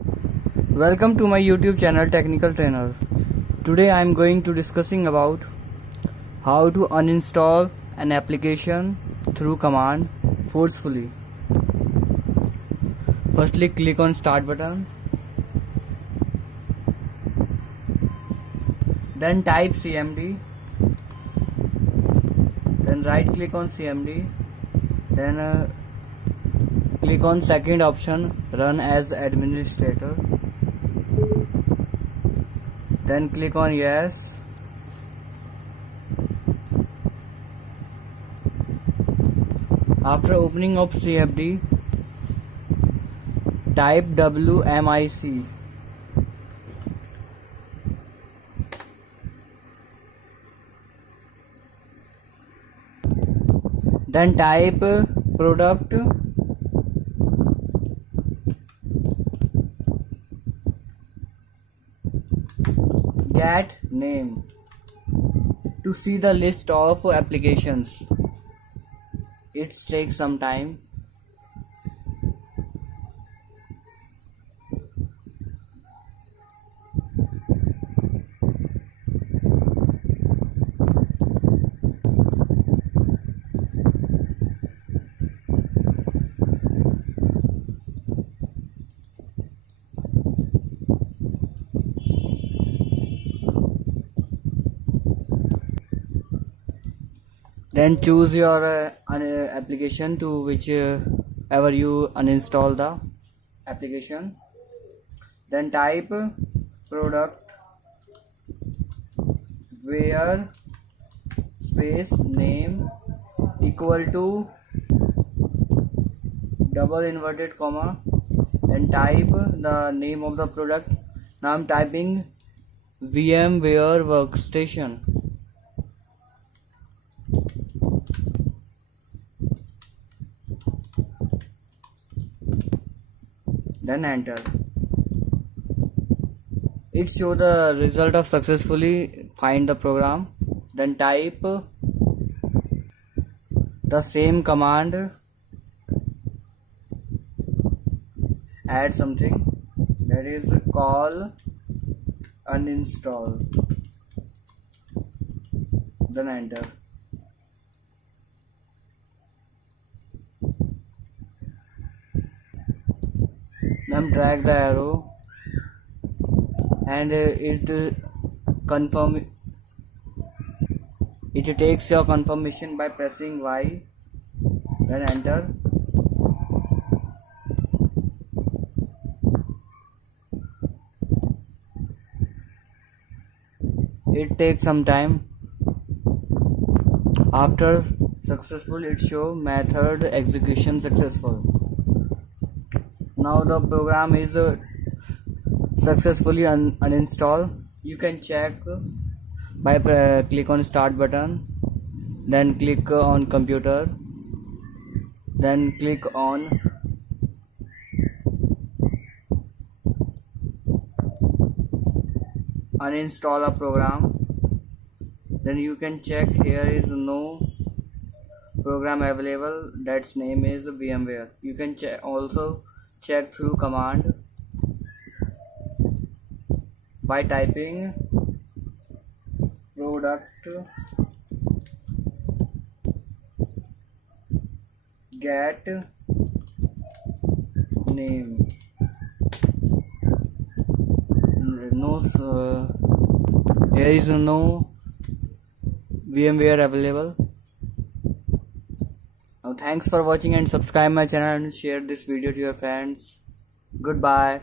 Welcome to my YouTube channel Technical Trainer. Today I am going to discussing about how to uninstall an application through command forcefully. Firstly, click on Start button. Then type CMD. Then right click on CMD. Then click on second option, Run as Administrator. Then click on Yes. After opening up CMD, type WMIC. Then type product get name to see the list of applications. It takes some time. Then choose your application to whichever you uninstall the application. Then type product where space name equal to double inverted comma and type the name of the product. Now I'm typing VMware workstation. Then enter. It shows the result of successfully find the program. Then type the same command, add something, that is call uninstall. Then enter. Then drag the arrow and it takes your confirmation by pressing Y. Then enter. It takes some time. After successful, it show method execution successful. Now the program is successfully uninstalled. You can check by click on Start button, then click on Computer, then click on Uninstall a program. Then you can check here is no program available, that's name is VMware. You can also check through command by typing product get name. Here is no VMware available. Now thanks for watching and subscribe my channel and share this video to your friends. Goodbye.